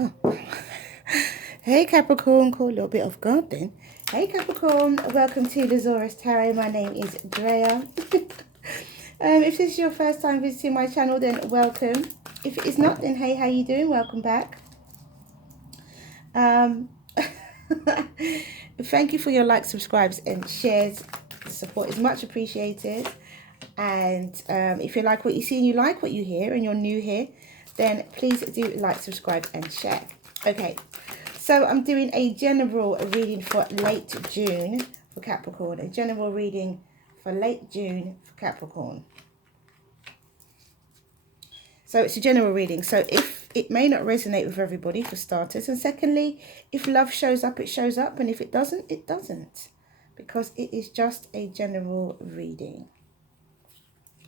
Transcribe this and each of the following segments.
Oh. Hey Capricorn, cool little bit of God then. Hey Capricorn, welcome to the Zarious Tarot. My name is Drea. If this is your first time visiting my channel, then welcome. If it is not, then hey, how you doing? Welcome back. Thank you for your likes, subscribes and shares. The support is much appreciated. And if you like what you see and you like what you hear and you're new here, then please do like, subscribe and share. Okay, so I'm doing a general reading for late June for Capricorn. A general reading for late June for Capricorn. So it's a general reading. So if it may not resonate with everybody, for starters. And secondly, if love shows up, it shows up. And if it doesn't, it doesn't. Because it is just a general reading.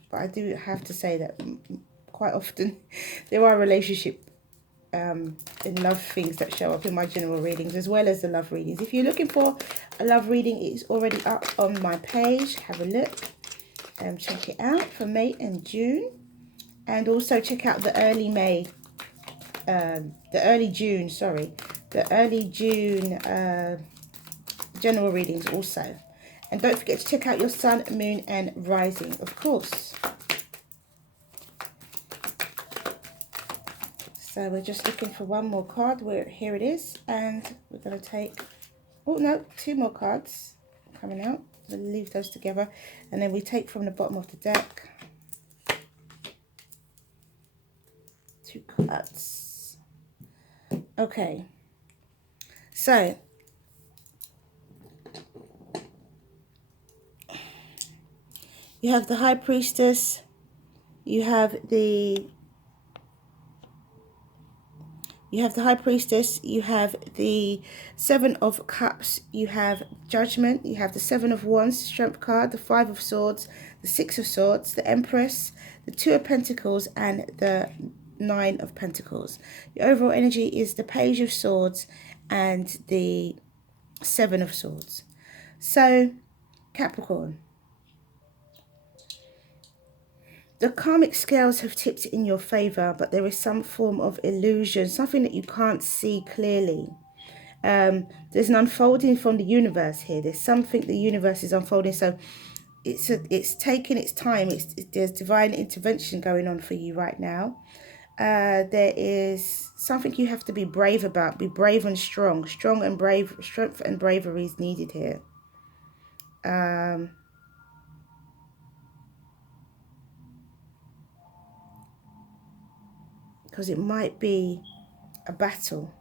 But I do have to say that quite often there are relationship and love things that show up in my general readings as well as the love readings. If you're looking for a love reading, it's already up on my page. Have a look and check it out for May and June. And also check out the early June general readings also. And don't forget to check out your sun, moon and rising, of course. So we're just looking for one more card. Here it is. And we're going to take, oh no, two more cards coming out. We'll leave those together. And then we take from the bottom of the deck. Two cards. Okay. So you have the High Priestess. You have the High Priestess, you have the Seven of Cups, you have Judgment, you have the Seven of Wands, Strength card, the Five of Swords, the Six of Swords, the Empress, the Two of Pentacles, and the Nine of Pentacles. The overall energy is the Page of Swords and the Seven of Swords. So, Capricorn, the karmic scales have tipped in your favor, but there is some form of illusion, something that you can't see clearly. There's an unfolding from the universe here. There's something the universe is unfolding. So it's taking its time. There's divine intervention going on for you right now. There is something you have to be brave about. Be brave and strong. Strong and brave. Strength and bravery is needed here. Because it might be a battle.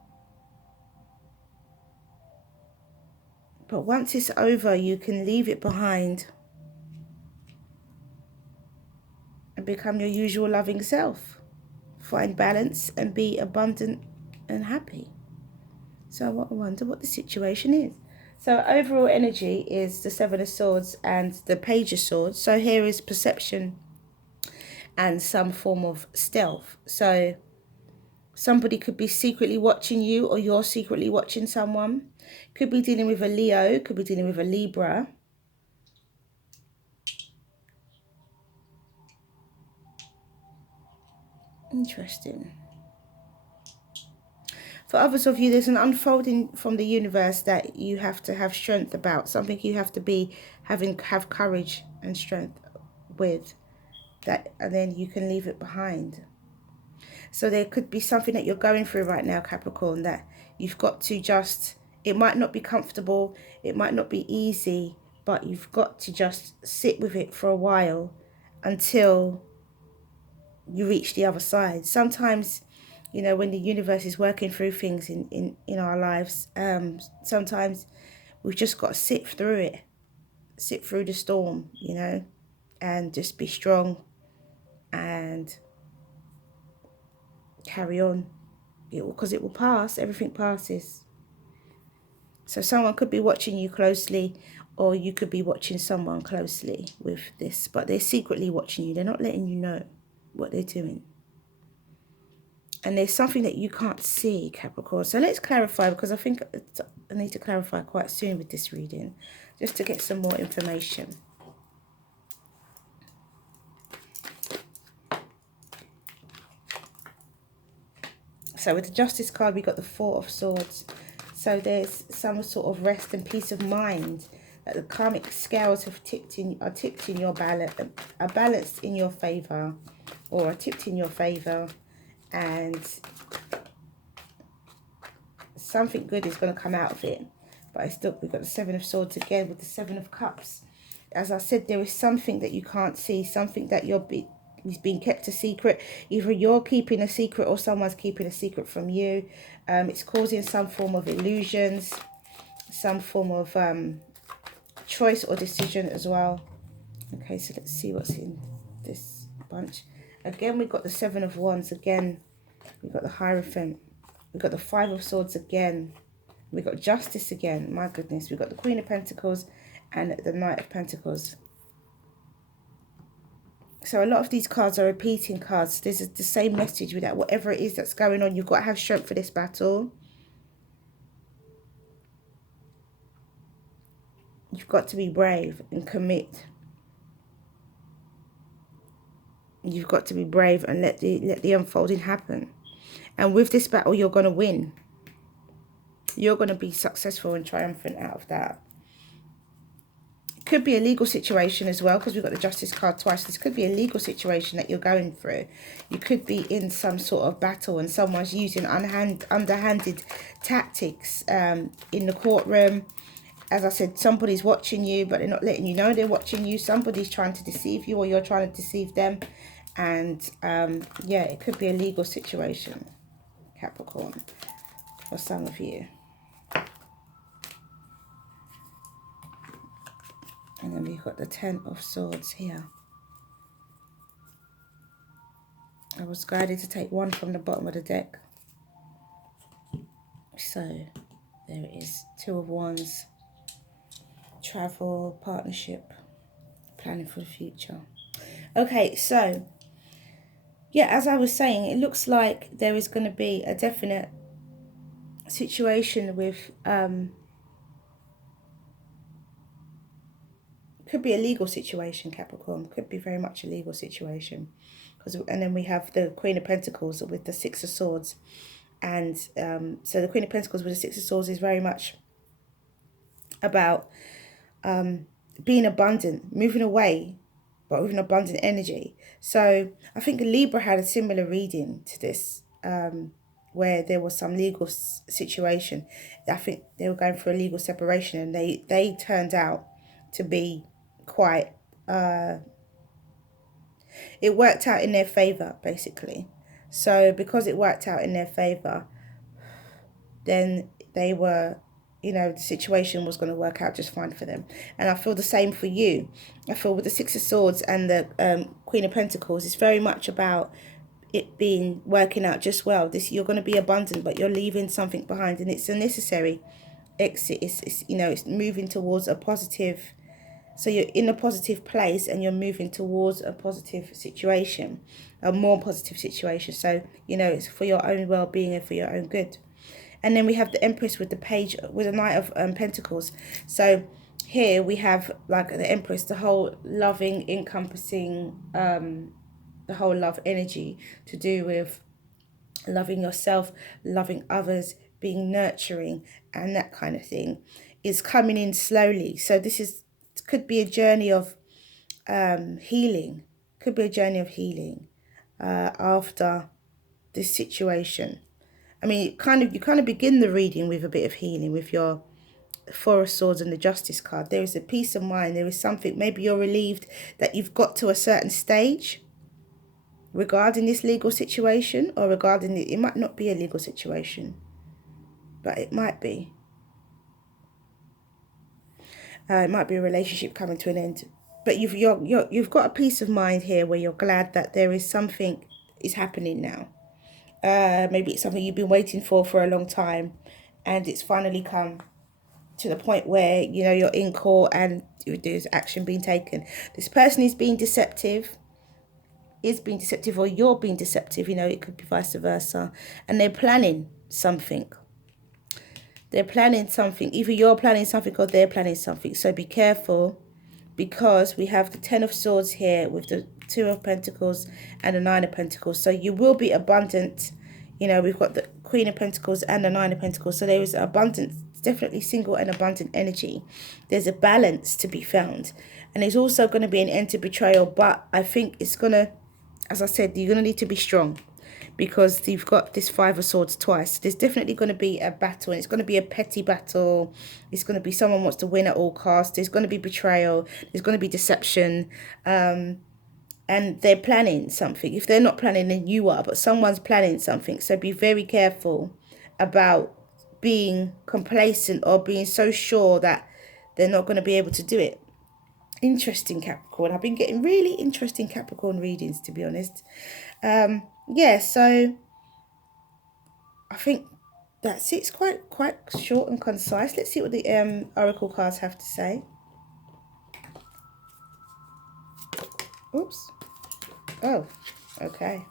But once it's over, you can leave it behind and become your usual loving self. Find balance and be abundant and happy. So I wonder what the situation is. So overall energy is the Seven of Swords and the Page of Swords. So here is perception and some form of stealth. So somebody could be secretly watching you, or you're secretly watching someone. Could be dealing with a Leo, could be dealing with a Libra. Interesting. For others of you, there's an unfolding from the universe that you have to have strength about. Something you have to have courage and strength with. That, and then you can leave it behind. So there could be something that you're going through right now, Capricorn, that you've got to just, it might not be comfortable, it might not be easy, but you've got to just sit with it for a while until you reach the other side. Sometimes, you know, when the universe is working through things in our lives, sometimes we've just got to sit through it, sit through the storm, you know, and just be strong and carry on. Because it will pass. Everything passes. So someone could be watching you closely, or you could be watching someone closely with this, but they're secretly watching you. They're not letting you know what they're doing. And there's something that you can't see, Capricorn. So let's clarify, because I think I need to clarify quite soon with this reading, just to get some more information. So with the Justice card, we got the Four of Swords. So there's some sort of rest and peace of mind that the karmic scales have are tipped in your balance, are balanced in your favor, or are tipped in your favor, and something good is going to come out of it. But we've got the Seven of Swords again with the Seven of Cups. As I said, there is something that you can't see, something that is being kept a secret. Either you're keeping a secret or someone's keeping a secret from you. It's causing some form of illusions, some form of choice or decision as well. Okay, so let's see what's in this bunch. Again, we've got the Seven of Wands again. We've got the Hierophant. We've got the Five of Swords again. We've got Justice again. My goodness. We've got the Queen of Pentacles and the Knight of Pentacles. So a lot of these cards are repeating cards. This is the same message with that. Whatever it is that's going on, you've got to have strength for this battle. You've got to be brave and commit. You've got to be brave and let the unfolding happen. And with this battle, you're going to win. You're going to be successful and triumphant out of that. It could be a legal situation as well, because we've got the Justice card twice. This could be a legal situation that you're going through. You could be in some sort of battle and someone's using underhanded tactics in the courtroom. As I said, somebody's watching you, but they're not letting you know they're watching you. Somebody's trying to deceive you, or you're trying to deceive them. And yeah, it could be a legal situation, Capricorn, for some of you. And then we've got the Ten of Swords here. I was guided to take one from the bottom of the deck. So there it is. Two of Wands. Travel, partnership, planning for the future. Okay, so yeah, as I was saying, it looks like there is going to be a definite situation with could be a legal situation, Capricorn. Could be very much a legal situation. And then we have the Queen of Pentacles with the Six of Swords. And so the Queen of Pentacles with the Six of Swords is very much about being abundant, moving away, but with an abundant energy. So I think Libra had a similar reading to this, where there was some legal situation. I think they were going for a legal separation, and they turned out to be quite, it worked out in their favor, basically. So because it worked out in their favor, then they were, you know, the situation was going to work out just fine for them. And I feel the same for you. I feel with the Six of Swords and the Queen of Pentacles, it's very much about it working out just well. You're going to be abundant, but you're leaving something behind, and it's a necessary exit. It's you know, it's moving towards a positive. So you're in a positive place and you're moving towards a positive situation, a more positive situation. So, you know, it's for your own well-being and for your own good. And then we have the Empress with the Page, with the Knight of Pentacles. So here we have like the Empress, the whole loving, encompassing, the whole love energy to do with loving yourself, loving others, being nurturing, and that kind of thing is coming in slowly. So this could be a journey of healing. Could be a journey of healing after this situation. I mean, you kind of begin the reading with a bit of healing with your Four of Swords and the Justice card. There is a peace of mind. There is something. Maybe you're relieved that you've got to a certain stage regarding this legal situation, or regarding it might not be a legal situation, but it might be. It might be a relationship coming to an end. But you've got a peace of mind here where you're glad that there is something is happening now. Maybe it's something you've been waiting for a long time, and it's finally come to the point where, you know, you're in court and there's action being taken. This person is being deceptive, or you're being deceptive. You know, it could be vice versa. And they're planning something. They're planning something. Either you're planning something or they're planning something. So be careful, because we have the Ten of Swords here with the Two of Pentacles and the Nine of Pentacles. So you will be abundant. You know, we've got the Queen of Pentacles and the Nine of Pentacles. So there is abundance, definitely single and abundant energy. There's a balance to be found. And there's also going to be an end to betrayal. But I think it's going to, as I said, you're going to need to be strong. Because you've got this Five of Swords twice. There's definitely going to be a battle. And it's going to be a petty battle. It's going to be someone wants to win at all costs. There's going to be betrayal. There's going to be deception. And they're planning something. If they're not planning, then you are. But someone's planning something. So be very careful about being complacent or being so sure that they're not going to be able to do it. Interesting, Capricorn. I've been getting really interesting Capricorn readings, to be honest. Yeah, so I think that's it. It's quite short and concise. Let's see what the oracle cards have to say. Oops. Oh, okay.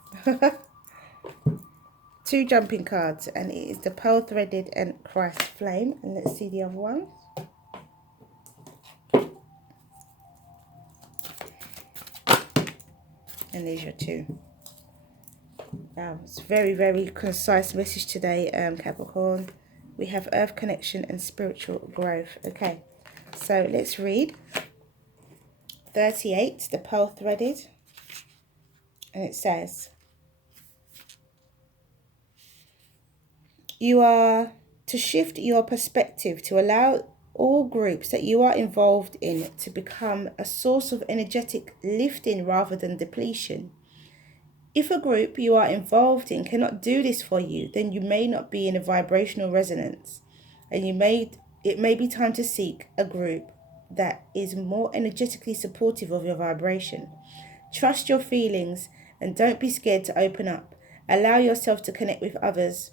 2 jumping cards, and it is the Pearl Threaded and Christ Flame. And let's see the other ones. And there's your 2. Wow, it's very, very concise message today, Capricorn. We have Earth Connection and Spiritual Growth. Okay, so let's read 38, the Pearl Threaded. And it says, you are to shift your perspective to allow all groups that you are involved in to become a source of energetic lifting rather than depletion. If a group you are involved in cannot do this for you, then you may not be in a vibrational resonance, and it may be time to seek a group that is more energetically supportive of your vibration. Trust your feelings and don't be scared to open up. Allow yourself to connect with others.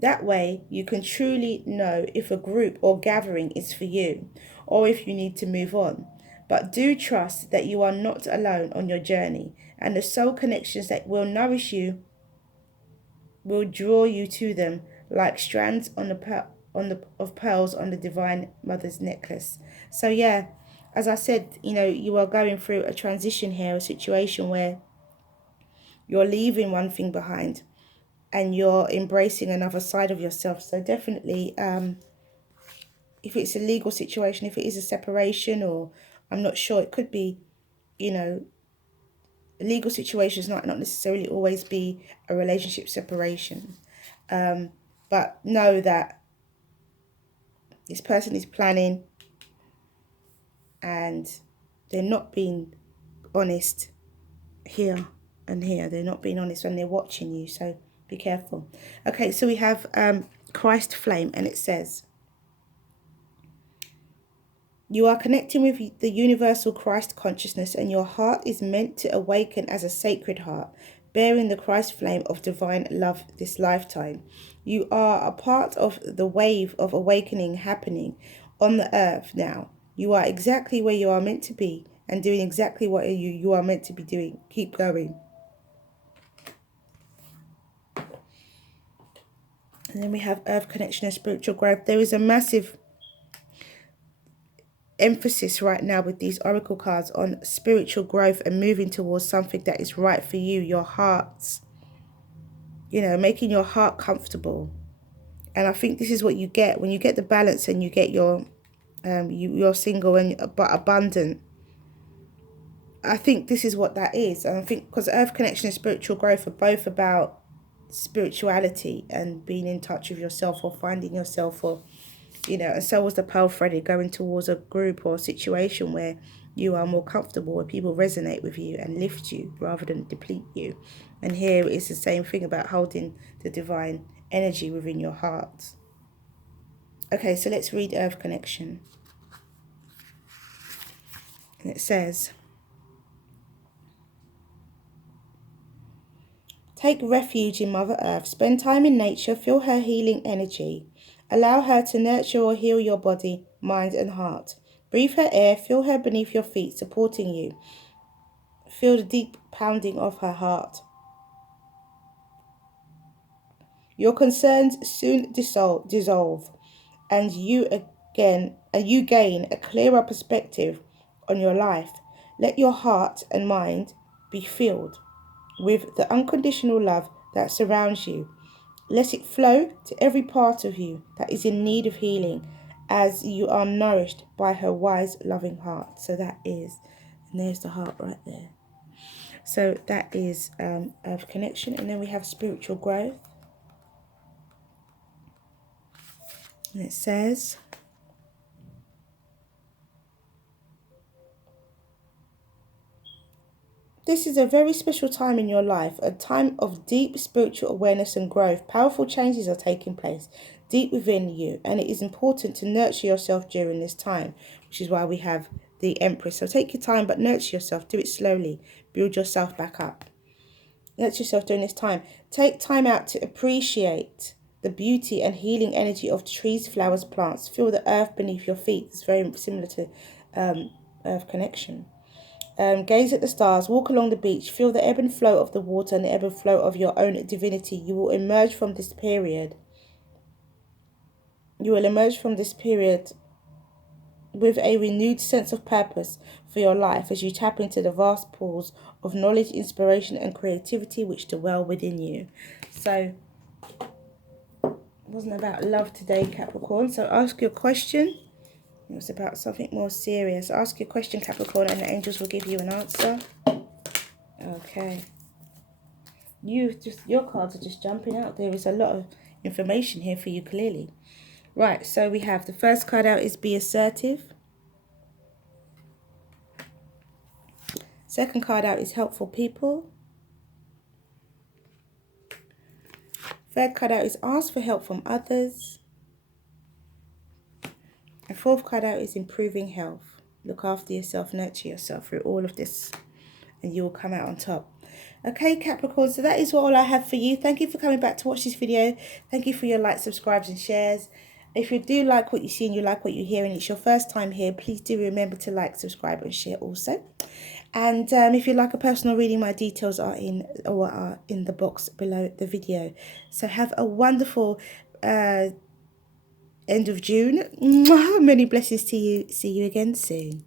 That way, you can truly know if a group or gathering is for you, or if you need to move on. But do trust that you are not alone on your journey, and the soul connections that will nourish you will draw you to them like strands of pearls on the Divine Mother's necklace. So yeah, as I said, you know, you are going through a transition here, a situation where you're leaving one thing behind and you're embracing another side of yourself. So definitely, if it's a legal situation, if it is a separation, or I'm not sure, it could be, you know, legal situations not necessarily always be a relationship separation. But know that this person is planning and they're not being honest here and here. They're not being honest when they're watching you. So be careful. Okay, so we have Christ Flame, and it says, you are connecting with the universal Christ consciousness, and your heart is meant to awaken as a sacred heart, bearing the Christ flame of divine love this lifetime. You are a part of the wave of awakening happening on the earth now. You are exactly where you are meant to be and doing exactly what you are meant to be doing. Keep going. And then we have Earth Connection and Spiritual Growth. There is a massive emphasis right now with these oracle cards on spiritual growth and moving towards something that is right for you, your heart's, you know, making your heart comfortable. And I think this is what you get when you get the balance and you get your you're single and but abundant. I think this is what that is. And I think because Earth Connection and Spiritual Growth are both about spirituality and being in touch with yourself or finding yourself, or, you know, and so was the Pearl Threaded, going towards a group or a situation where you are more comfortable, where people resonate with you and lift you rather than deplete you. And here it's the same thing about holding the divine energy within your heart. Okay, so let's read Earth Connection. And it says, take refuge in Mother Earth. Spend time in nature. Feel her healing energy. Allow her to nurture or heal your body, mind and heart. Breathe her air. Feel her beneath your feet, supporting you. Feel the deep pounding of her heart. Your concerns soon dissolve, and you gain a clearer perspective on your life. Let your heart and mind be filled with the unconditional love that surrounds you. Let it flow to every part of you that is in need of healing as you are nourished by her wise, loving heart. So that is, and there's the heart right there. So that is Earth connection. And then we have spiritual growth. And it says, this is a very special time in your life, a time of deep spiritual awareness and growth. Powerful changes are taking place deep within you, and it is important to nurture yourself during this time, which is why we have the Empress. So take your time, but nurture yourself. Do it slowly. Build yourself back up. Nurture yourself during this time. Take time out to appreciate the beauty and healing energy of trees, flowers, plants. Feel the earth beneath your feet. It's very similar to Earth connection. Gaze at the stars, walk along the beach, feel the ebb and flow of the water and the ebb and flow of your own divinity. You will emerge from this period. You will emerge from this period with a renewed sense of purpose for your life as you tap into the vast pools of knowledge, inspiration and creativity which dwell within you. So, it wasn't about love today, Capricorn. So ask your question. It was about something more serious. Ask your question, Capricorn, and the angels will give you an answer. Okay. Your cards are just jumping out. There is a lot of information here for you, clearly. Right, so we have the first card out is be assertive. Second card out is helpful people. Third card out is ask for help from others. And fourth card out is improving health. Look after yourself, nurture yourself through all of this, and you will come out on top. Okay, Capricorn, so that is all I have for you. Thank you for coming back to watch this video. Thank you for your likes, subscribes and shares. If you do like what you see and you like what you hear and it's your first time here, please do remember to like, subscribe and share also. And if you'd like a personal reading, my details are in the box below the video. So have a wonderful end of June. Many blessings to you. See you again soon.